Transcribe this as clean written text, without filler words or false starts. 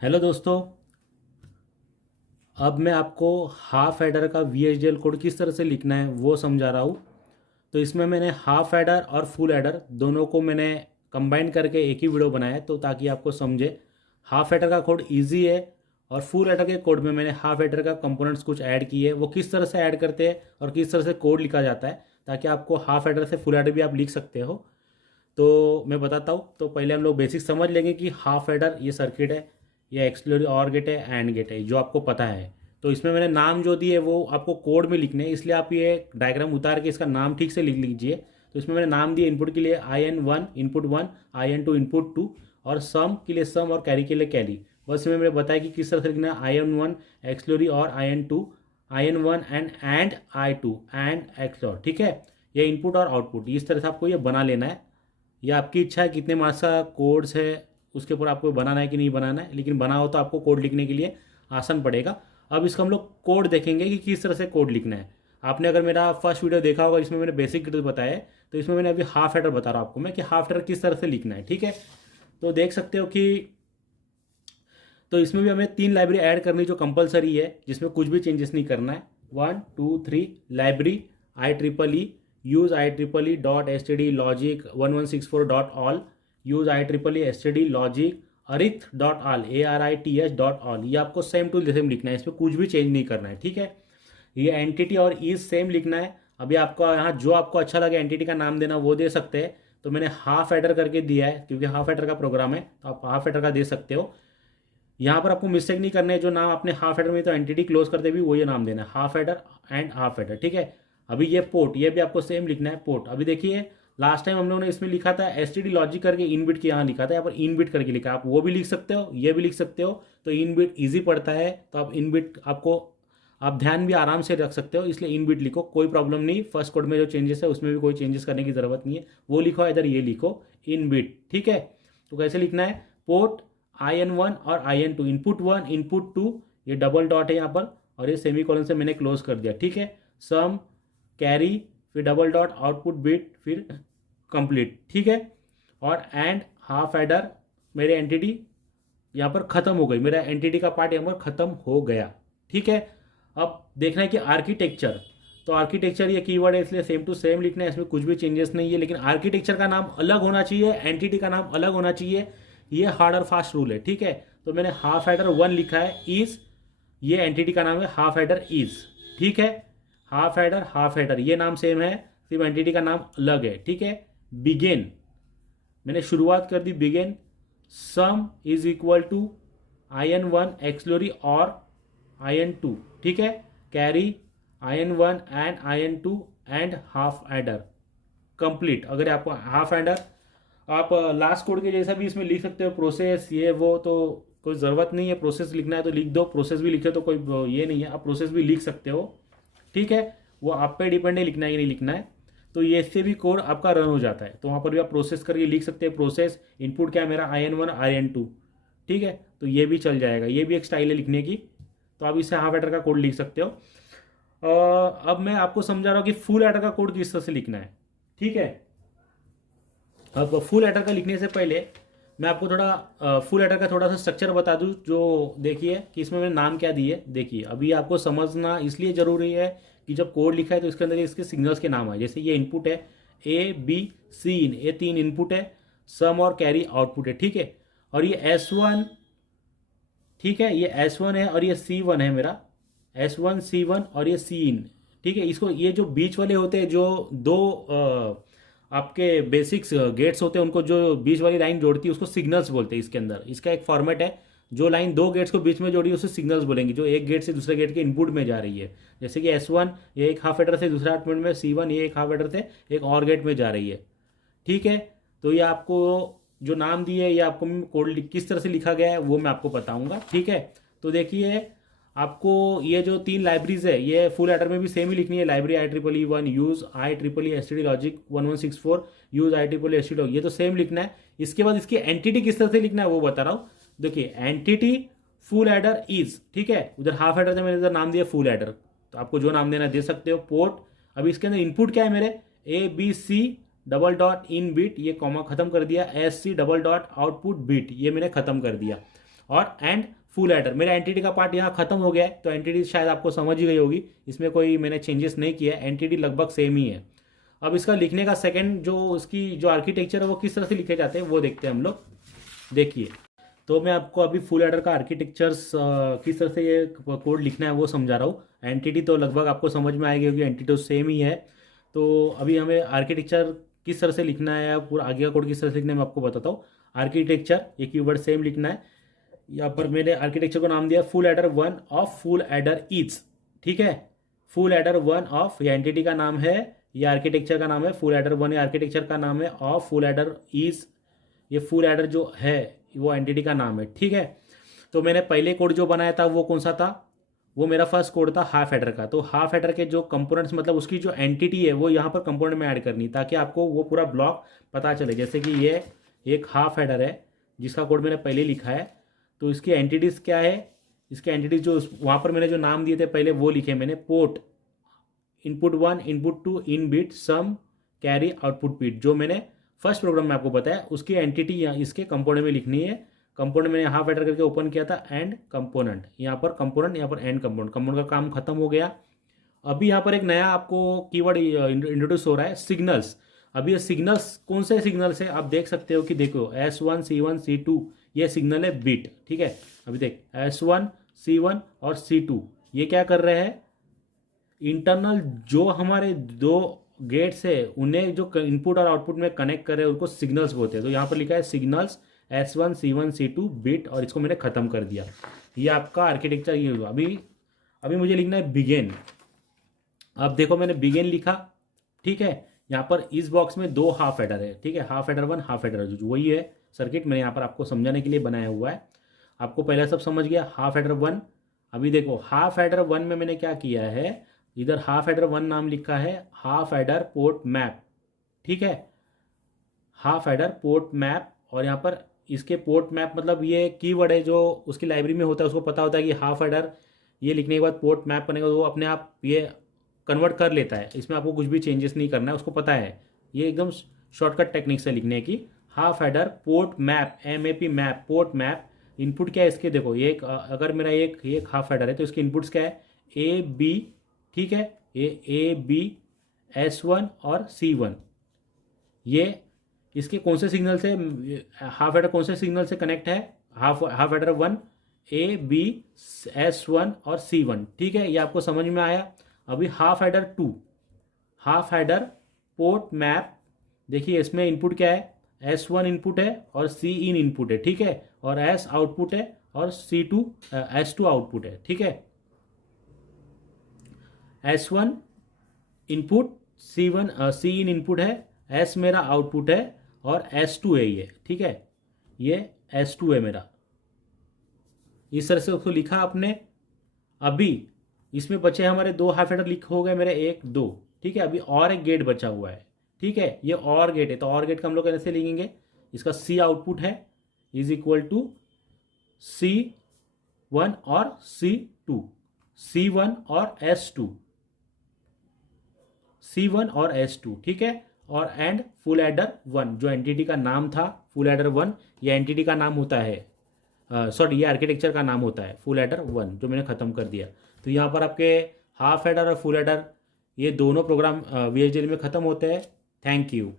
Hello दोस्तों। अब मैं आपको हाफ एडर का VHDL कोड किस तरह से लिखना है वो समझा रहा हूँ। तो इसमें मैंने हाफ एडर और फुल एडर दोनों को मैंने कंबाइन करके एक ही वीडियो बनाया है, तो ताकि आपको समझे। हाफ एडर का कोड इजी है और फुल एडर के कोड में मैंने हाफ एडर का कंपोनेंट्स कुछ ऐड किए, वो किस तरह से ऐड करते हैं और किस तरह से कोड लिखा जाता है, ताकि आपको हाफ एडर से फुल एडर भी आप लिख सकते हो। तो मैं बताता हूँ। तो पहले हम लोग बेसिक समझ लेंगे कि हाफ एडर ये सर्किट है, ये एक्सक्लूसिव और गेट है, एंड गेट है, जो आपको पता है। तो इसमें मैंने नाम जो दिए वो आपको कोड में लिखने हैं, इसलिए आप ये डायग्राम उतार के इसका नाम ठीक से लिख लीजिए। तो इसमें मैंने नाम दिए इनपुट के लिए IN1 इनपुट 1, IN2 इनपुट 2, और सम के लिए सम और कैरी के लिए कैरी। बस इसमें मैंने बताया कि किस तरह से लिखना है। IN1 एक्सक्लूसिव और IN2, IN1 and I2 and exclusive. ठीक है, ये इनपुट और आउटपुट इस तरह से आपको ये बना लेना है। ये आपकी इच्छा है कितने मार्क्स का कोड्स है उसके ऊपर आपको बनाना है कि नहीं बनाना है, लेकिन बना हो तो आपको कोड लिखने के लिए आसान पड़ेगा। अब इसका हम लोग कोड देखेंगे कि किस तरह से कोड लिखना है। आपने अगर मेरा फर्स्ट वीडियो देखा होगा जिसमें मैंने बेसिक डिटेल्स बताया है, तो इसमें मैंने अभी हाफ एडर बता रहा हूँ आपको मैं कि हाफ एडर किस तरह से लिखना है। ठीक है, तो देख सकते हो कि तो इसमें भी हमें 3 लाइब्रेरी ऐड करनी जो कंपलसरी है, जिसमें कुछ भी चेंजेस नहीं करना है। 1 2 3 library IEEE use IEEE dot std logic 1164 dot all, use IEEE std logic arith dot all ARITH dot all. ये आपको सेम टू सेम लिखना है, इसमें कुछ भी चेंज नहीं करना है। ठीक है, ये एंटिटी और इज सेम लिखना है। अभी आपको यहाँ जो आपको अच्छा लगे एंटिटी का नाम देना वो दे सकते हैं। तो मैंने हाफ एडर करके दिया है क्योंकि हाफ एडर का प्रोग्राम है, तो आप हाफ एडर का दे सकते हो। यहाँ पर आपको मिस्टेक नहीं करना है, जो नाम आपने हाफ एडर में तो एंटिटी क्लोज करते भी वही नाम देना है, half adder and half adder. ठीक है, अभी ये पोर्ट, ये भी आपको सेम लिखना है पोर्ट। अभी देखिए लास्ट टाइम हम लोगों ने इसमें लिखा था STD लॉजिक करके इनबिट के यहाँ लिखा था, यहाँ पर इनबिट करके लिखा है। आप वो भी लिख सकते हो, ये भी लिख सकते हो। तो इनबिट ईजी पड़ता है, तो आप इनबिट आपको आप ध्यान भी आराम से रख सकते हो, इसलिए इनबिट लिखो, कोई प्रॉब्लम नहीं। फर्स्ट कोड में जो चेंजेस है उसमें भी कोई चेंजेस करने की जरूरत नहीं है, वो लिखो, इधर ये लिखो इनबिट। ठीक है, तो कैसे लिखना है, पोर्ट IN1 और IN2 इनपुट 1 इनपुट 2, ये डबल डॉट है यहाँ पर, और ये सेमी कॉलन से मैंने क्लोज कर दिया। ठीक है, सम कैरी फिर डबल डॉट आउटपुट बिट फिर कंप्लीट। ठीक है, और एंड हाफ एडर मेरे एंटिटी यहाँ पर खत्म हो गई, मेरा एंटिटी का पार्ट यहाँ पर खत्म हो गया। ठीक है, अब देखना है कि आर्किटेक्चर, तो आर्किटेक्चर ये कीवर्ड है इसलिए सेम टू सेम लिखना है, इसमें कुछ भी चेंजेस नहीं है, लेकिन आर्किटेक्चर का नाम अलग होना चाहिए, एंटिटी का नाम अलग होना चाहिए। ये हार्ड और फास्ट रूल है। ठीक है, तो मैंने हाफ एडर 1 लिखा है इज, ये एंटिटी का नाम है हाफ एडर इज। ठीक है, हाफ एडर ये नाम सेम है, सिर्फ एंटिटी का नाम अलग है। ठीक है, बिगेन मैंने शुरुआत कर दी begin, sum is equal to IN1 XOR और IN2। ठीक है, carry IN1 and IN2 and half adder complete. अगर आपको हाफ एडर आप लास्ट कोड के जैसा भी इसमें लिख सकते हो, प्रोसेस ये वो, तो कोई ज़रूरत नहीं है। प्रोसेस लिखना है तो लिख दो, प्रोसेस भी लिखे तो कोई ये नहीं है, आप प्रोसेस भी लिख सकते हो। ठीक है, वो आप पे डिपेंड है लिखना है कि नहीं लिखना है। तो ये इससे भी कोड आपका रन हो जाता है, तो वहाँ पर भी आप प्रोसेस करके लिख सकते हैं। प्रोसेस इनपुट क्या है मेरा IN1 IN2। ठीक है, तो ये भी चल जाएगा, ये भी एक स्टाइल है लिखने की, तो आप इससे हाफ एडर का कोड लिख सकते हो। अब मैं आपको समझा रहा हूँ कि फुल एडर का कोड किस तरह से लिखना है। ठीक है, अब फुल एडर का लिखने से पहले मैं आपको थोड़ा फुल एडर का थोड़ा सा स्ट्रक्चर बता दूं। जो देखिए कि इसमें मैंने नाम क्या दिए, देखिए अभी आपको समझना इसलिए ज़रूरी है कि जब कोड लिखा है तो इसके अंदर इसके सिग्नल्स के नाम है। जैसे ये इनपुट है A B C, ये 3 इनपुट है, सम और कैरी आउटपुट है। ठीक है, और ये S1, ठीक है, ये S1 है और ये C1 है मेरा, S1 C1 और ये Cin। ठीक है, इसको ये जो बीच वाले होते हैं, जो दो आपके बेसिक्स गेट्स होते हैं, उनको जो बीच वाली लाइन जोड़ती है उसको सिग्नल्स बोलते हैं। इसके अंदर इसका एक फॉर्मेट है, जो लाइन दो गेट्स को बीच में जोड़ी उसे सिग्नल्स बोलेंगे, जो एक गेट से दूसरे गेट के इनपुट में जा रही है। जैसे कि S1 ये एक हाफ एडर से दूसरे आउटपुट में, C1 ये एक हाफ एडर से एक और गेट में जा रही है। ठीक है, तो ये आपको जो नाम दिए है, ये आपको कोड किस तरह से लिखा गया है वो मैं आपको बताऊंगा। ठीक है, तो देखिए आपको ये जो 3 लाइब्रेरीज है ये फुल एडर में भी सेम ही लिखनी है। Library IEEE1 use IEEE STD logic 1164 use IEEE STD logic, ये तो सेम लिखना है। इसके बाद इसकी एंटिटी किस तरह से लिखना है वो बता रहा हूँ। देखिए एंटिटी फुल एडर इज, ठीक है, उधर हाफ एडर से मैंने इधर नाम दिया फुल एडर, तो आपको जो नाम देना दे सकते हो। पोर्ट, अभी इसके अंदर इनपुट क्या है मेरे, ABC double dot in bit, ये कॉमा खत्म कर दिया, SC double dot output bit, ये मैंने खत्म कर दिया। और एंड फुल एडर। मेरा एंटिटी का पार्ट यहाँ खत्म हो गया है, तो एंटिटी शायद आपको समझ ही गई होगी, इसमें कोई मैंने चेंजेस नहीं किया है, एंटिटी लगभग सेम ही है। अब इसका लिखने का सेकंड जो उसकी जो आर्किटेक्चर है वो किस तरह से लिखे जाते हैं वो देखते हैं हम लोग। देखिए, तो मैं आपको अभी फुल एडर का आर्किटेक्चर्स किस तरह से ये कोड लिखना है वो समझा रहा हूँ। एंटिटी तो लगभग आपको समझ में आएगी क्योंकि एंटिटी तो सेम ही है। तो अभी हमें आर्किटेक्चर किस तरह से लिखना है या पूरा आगे का कोड किस तरह से लिखना है मैं आपको बताता हूँ। आर्किटेक्चर ये कीवर्ड सेम लिखना है। यहाँ पर मैंने आर्किटेक्चर को नाम दिया full adder 1 of full adder is. ठीक है, फुल एडर 1 ऑफ, ये एंटिटी का नाम है, ये आर्किटेक्चर का नाम है। फुल एडर 1 ये आर्किटेक्चर का नाम है, ऑफ फुल एडर इज ये फुल एडर जो है वो एंटिटी का नाम है। ठीक है, तो मैंने पहले कोड जो बनाया था वो कौन सा था, वो मेरा फर्स्ट कोड था हाफ एडर का। तो हाफ एडर के जो कंपोनेंट्स मतलब उसकी जो एंटिटी है वो यहाँ पर कंपोनेंट में ऐड करनी, ताकि आपको वो पूरा ब्लॉक पता चले। जैसे कि ये एक हाफ एडर है जिसका कोड मैंने पहले लिखा है, तो इसकी एंटिटीज़ क्या है, इसके एंटिटीज जो वहाँ पर मैंने जो नाम दिए थे पहले वो लिखे मैंने। पोर्ट इनपुट 1 इनपुट 2 इन बिट सम कैरी आउटपुट बिट, जो मैंने फर्स्ट प्रोग्राम में आपको बताया, उसकी एंटिटी इसके कंपोनेंट में लिखनी है। कंपोनेंट मैंने हाफ एडर करके ओपन किया था, एंड कंपोनेंट, यहाँ पर कंपोनेंट, यहाँ पर एंड कंपोनेंट। कंपोनेंट का काम खत्म हो गया। अभी यहाँ पर एक नया आपको कीवर्ड इंट्रोड्यूस हो रहा है, सिग्नल्स। अभी ये सिग्नल्स कौन से सिग्नल्स है आप देख सकते हो कि देखो S1 C1 C2 ये सिग्नल है बिट। ठीक है, अभी देख S1 C1 और C2 ये क्या कर रहे हैं, इंटरनल जो हमारे दो गेट्स है उन्हें जो इनपुट और आउटपुट में कनेक्ट कर रहे हैं उनको सिग्नल्स बोलते हैं। तो यहाँ पर लिखा है signals S1 C1 C2 bit, और इसको मैंने खत्म कर दिया। ये आपका आर्किटेक्चर ये हुआ। अभी मुझे लिखना है बिगेन। अब देखो मैंने बिगेन लिखा। ठीक है, यहाँ पर इस बॉक्स में दो हाफ एडर है। ठीक है, हाफ एडर 1 हाफ एडर 2 वही है सर्किट, मैंने यहाँ पर आपको समझाने के लिए बनाया हुआ है। आपको पहले सब समझ गया, हाफ एडर 1। अभी देखो हाफ एडर 1 में मैंने क्या किया है, इधर हाफ एडर 1 नाम लिखा है हाफ एडर पोर्ट मैप। ठीक है, हाफ एडर पोर्ट मैप, और यहाँ पर इसके पोर्ट मैप मतलब ये कीवर्ड है जो उसकी लाइब्रेरी में होता है, उसको पता होता है कि हाफ एडर ये लिखने के बाद पोर्ट मैप बनेगा, तो वो अपने आप ये कन्वर्ट कर लेता है। इसमें आपको कुछ भी चेंजेस नहीं करना है, उसको पता है। ये एकदम शॉर्टकट टेक्निक से लिखने की। Half adder port map MAP map port map. Input क्या है इसके, देखो ये अगर मेरा एक हाफ एडर है तो इसके इनपुट्स क्या है AB। ठीक है, ये AB S1 और C1 ये इसके कौन से सिग्नल से, हाफ एडर कौन से सिग्नल से कनेक्ट है, हाफ एडर 1 AB S1 और C1। ठीक है, ये आपको समझ में आया। अभी half adder 2 half adder port map, देखिए इसमें इनपुट क्या है, S1 इनपुट है और C इन इनपुट है। ठीक है, और S आउटपुट है और S2 आउटपुट है। ठीक है, S1 इनपुट C इन इनपुट है, S मेरा आउटपुट है और S2 है ये। ठीक है, ये S2 है मेरा। इस तरह से उसको लिखा आपने। अभी इसमें बचे हमारे दो हाफ एडर लिख हो गए मेरे 1 2। ठीक है, अभी और एक गेट बचा हुआ है। ठीक है, ये और गेट है, तो और गेट का हम लोग कैसे लिखेंगे, इसका C आउटपुट है इज इक्वल टू C1 और C2, C1 और S2, C1 और S2। ठीक है, और एंड फुल एडर 1 जो एंटिटी का नाम था, फुल एडर 1 ये एंटिटी का नाम होता है, सॉरी ये आर्किटेक्चर का नाम होता है फुल एडर 1 जो मैंने खत्म कर दिया। तो यहाँ पर आपके हाफ एडर और फुल एडर ये दोनों प्रोग्राम VHDL में ख़त्म होते हैं। Thank you.